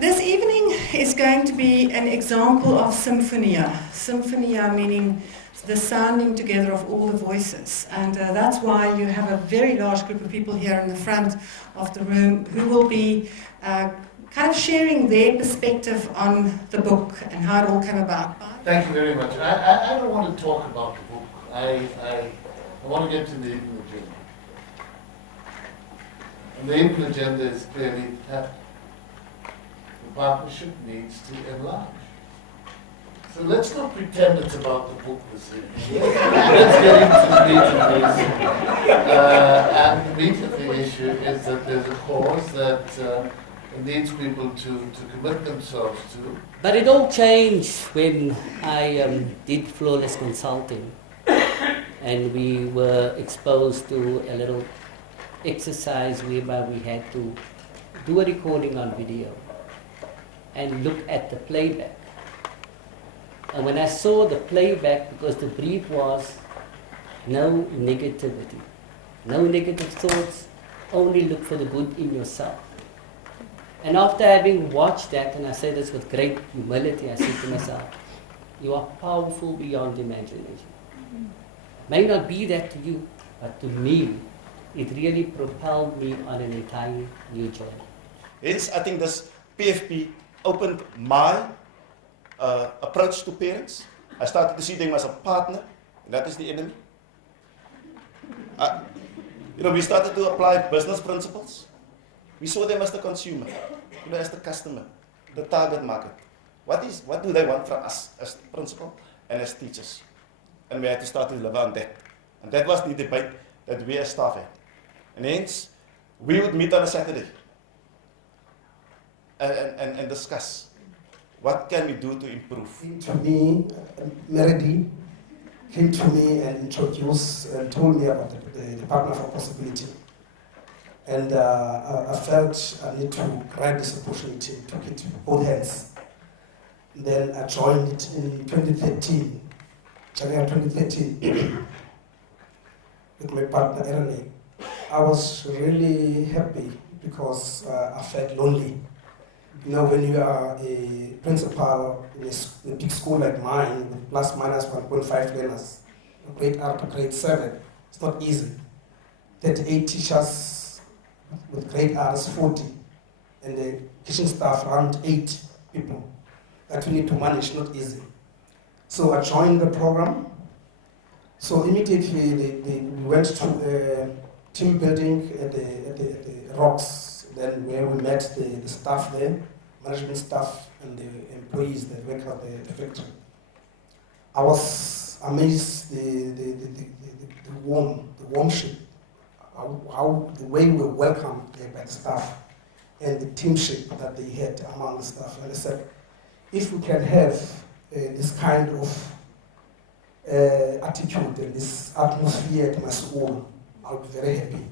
This evening is going to be an example of symphonia. Symphonia meaning the sounding together of all the voices. And that's why you have a very large group of people here in the front of the room who will be kind of sharing their perspective on the book and how it all came about. Thank you very much. I don't want to talk about the book. I want to get to the hidden agenda. And the hidden agenda is clearly that the partnership needs to enlarge. So let's not pretend it's about the book this evening. Let's get into the meat of this. And the meat of the issue is that there's a cause that it needs people to commit themselves to. But it all changed when I did Flawless Consulting, and we were exposed to a little exercise whereby we had to do a recording on video and look at the playback. And when I saw the playback, because the brief was no negativity, no negative thoughts, only look for the good in yourself. And after having watched that, and I say this with great humility, I said to myself, you are powerful beyond imagination. May not be that to you, but to me, it really propelled me on an entire new journey. Hence, I think this PFP opened my approach to parents. I started to see them as a partner, and that is the enemy. We started to apply business principles. We saw them as the consumer, as the customer, the target market. What do they want from us as principal and as teachers? And we had to start to deliver on that. And that was the debate that we as staff had. And hence, we would meet on a Saturday and discuss what can we do to improve. To me, Meredi came to me and introduced and told me about the Partner for Possibility. And I felt I need to grab this opportunity, took it with both hands. Then I joined it in 2013, January 2013, with my partner Ernie. I was really happy because I felt lonely. You know, when you are a principal in a big school like mine, with plus minus 1.5 learners, grade R to grade 7, it's not easy. 38 teachers with grade R is 40, and the kitchen staff around 8 people that we need to manage, not easy. So I joined the program. So immediately we went to team building at the Rocks, then where we met the staff there, management staff and the employees that work at the factory. I was amazed the warmship, how the way we were welcomed by the staff and the teamship that they had among the staff. And I said, if we can have this kind of attitude and this atmosphere at my school, I'll be very happy.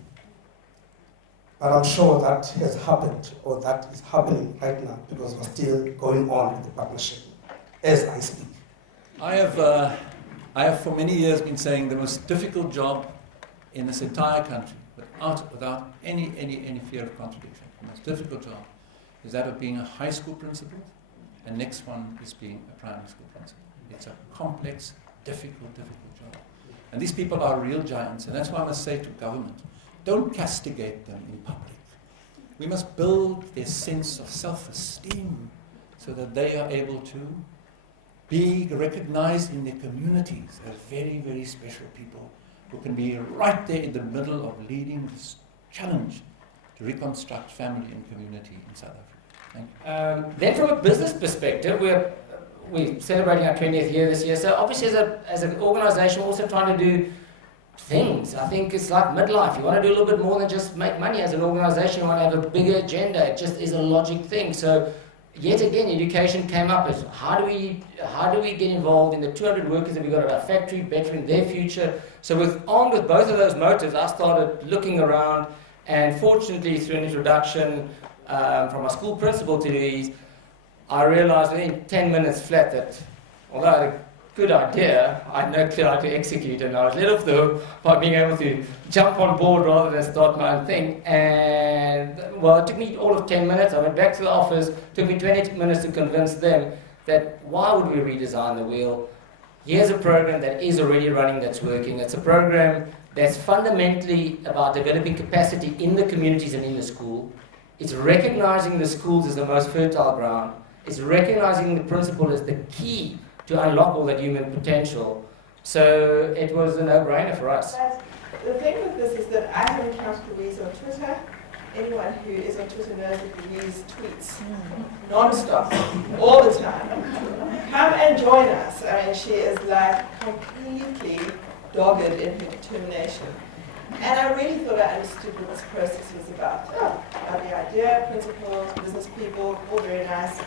But I'm sure that has happened, or that is happening right now, because we're still going on with the partnership as I speak. I have for many years been saying the most difficult job in this entire country, without any fear of contradiction, the most difficult job is that of being a high school principal, and next one is being a primary school principal. It's a complex, difficult job. And these people are real giants, and that's why I must say to government, don't castigate them in public. We must build their sense of self-esteem so that they are able to be recognized in their communities as very, very special people who can be right there in the middle of leading this challenge to reconstruct family and community in South Africa. Thank you. Then from a business perspective, we're celebrating our 20th year this year, so obviously as an organization we're also trying to do things. I think it's like midlife. You want to do a little bit more than just make money. As an organization, you want to have a bigger agenda. It just is a logic thing. So yet again, education came up as how do we get involved in the 200 workers that we've got at our factory, bettering their future. So armed with both of those motives, I started looking around, and fortunately through an introduction from our school principal to these, I realized within 10 minutes flat that although I had a good idea, I had no clue how to execute, and I was let off the hook by being able to jump on board rather than start my own thing. And well, it took me all of 10 minutes. I went back to the office, took me 20 minutes to convince them that why would we redesign the wheel? Here's a program that is already running, that's working. It's a program that's fundamentally about developing capacity in the communities and in the school. It's recognizing the schools as the most fertile ground. It's recognizing the principal as the key to unlock all that human potential. So it was a no-brainer for us. But the thing with this is that I have encountered Louise on Twitter. Anyone who is on Twitter knows that Louise tweets non-stop, all the time. Come and join us. I mean, she is like completely dogged in her determination. And I really thought I understood what this process was about. About the idea, principles, business people, all very nice.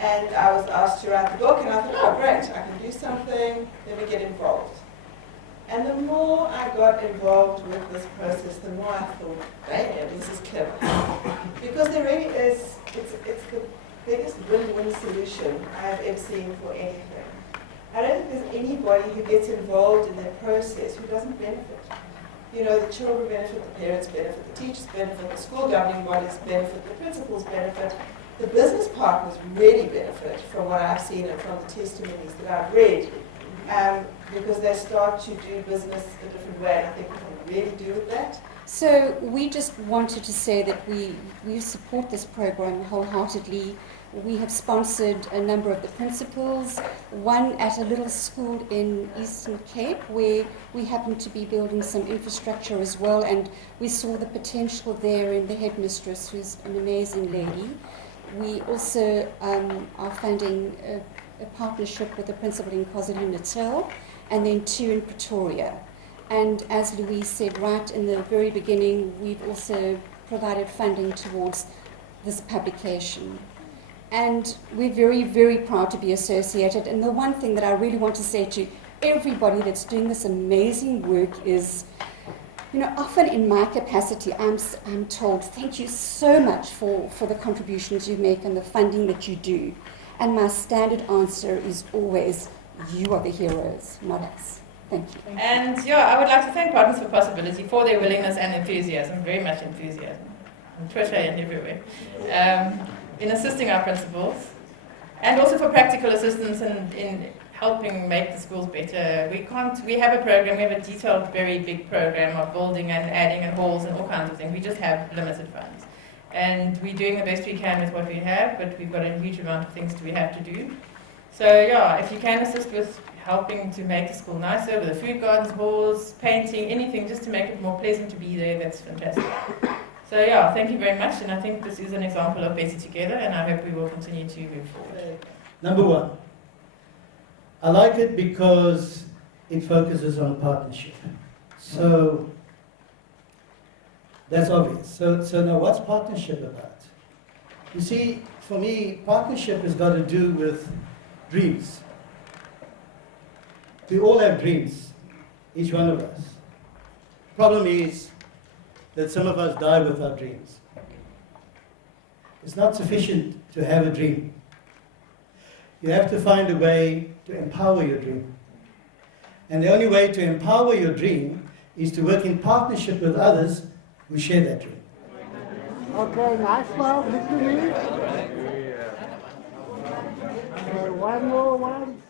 And I was asked to write the book, and I thought, oh, great, I can do something, let me get involved. And the more I got involved with this process, the more I thought, damn, this is clever. Because there really is, it's the biggest win-win solution I have ever seen for anything. I don't think there's anybody who gets involved in that process who doesn't benefit. You know, the children benefit, the parents benefit, the teachers benefit, the school governing bodies benefit, the principals benefit. The business partners really benefit from what I've seen and from the testimonies that I've read, because they start to do business a different way, and I think we can really do with that. So we just wanted to say that we support this program wholeheartedly. We have sponsored a number of the principals, one at a little school in Eastern Cape where we happen to be building some infrastructure as well, and we saw the potential there in the headmistress, who's an amazing lady. We also are funding a partnership with the principal in KwaZulu-Natal and then 2 in Pretoria. And as Louise said right in the very beginning, we've also provided funding towards this publication. And we're very, very proud to be associated. And the one thing that I really want to say to everybody that's doing this amazing work is, you know, often in my capacity, I'm told, thank you so much for the contributions you make and the funding that you do. And my standard answer is always, you are the heroes, not us. Thank you. And yeah, I would like to thank Partners for Possibility for their willingness and enthusiasm, very much enthusiasm, on Twitter and everywhere, in assisting our principals, and also for practical assistance in helping make the schools better. We have a program, we have a detailed, very big program of building and adding and halls and all kinds of things. We just have limited funds. And we're doing the best we can with what we have, but we've got a huge amount of things we have to do. So yeah, if you can assist with helping to make the school nicer, with the food gardens, halls, painting, anything, just to make it more pleasant to be there, that's fantastic. So yeah, thank you very much, and I think this is an example of Better Together, and I hope we will continue to move forward. Number 1. I like it because it focuses on partnership. So that's obvious. So now what's partnership about? You see, for me, partnership has got to do with dreams. We all have dreams, each one of us. Problem is that some of us die with our dreams. It's not sufficient to have a dream. You have to find a way to empower your dream. And the only way to empower your dream is to work in partnership with others who share that dream. Okay, nice one, victory. One more one.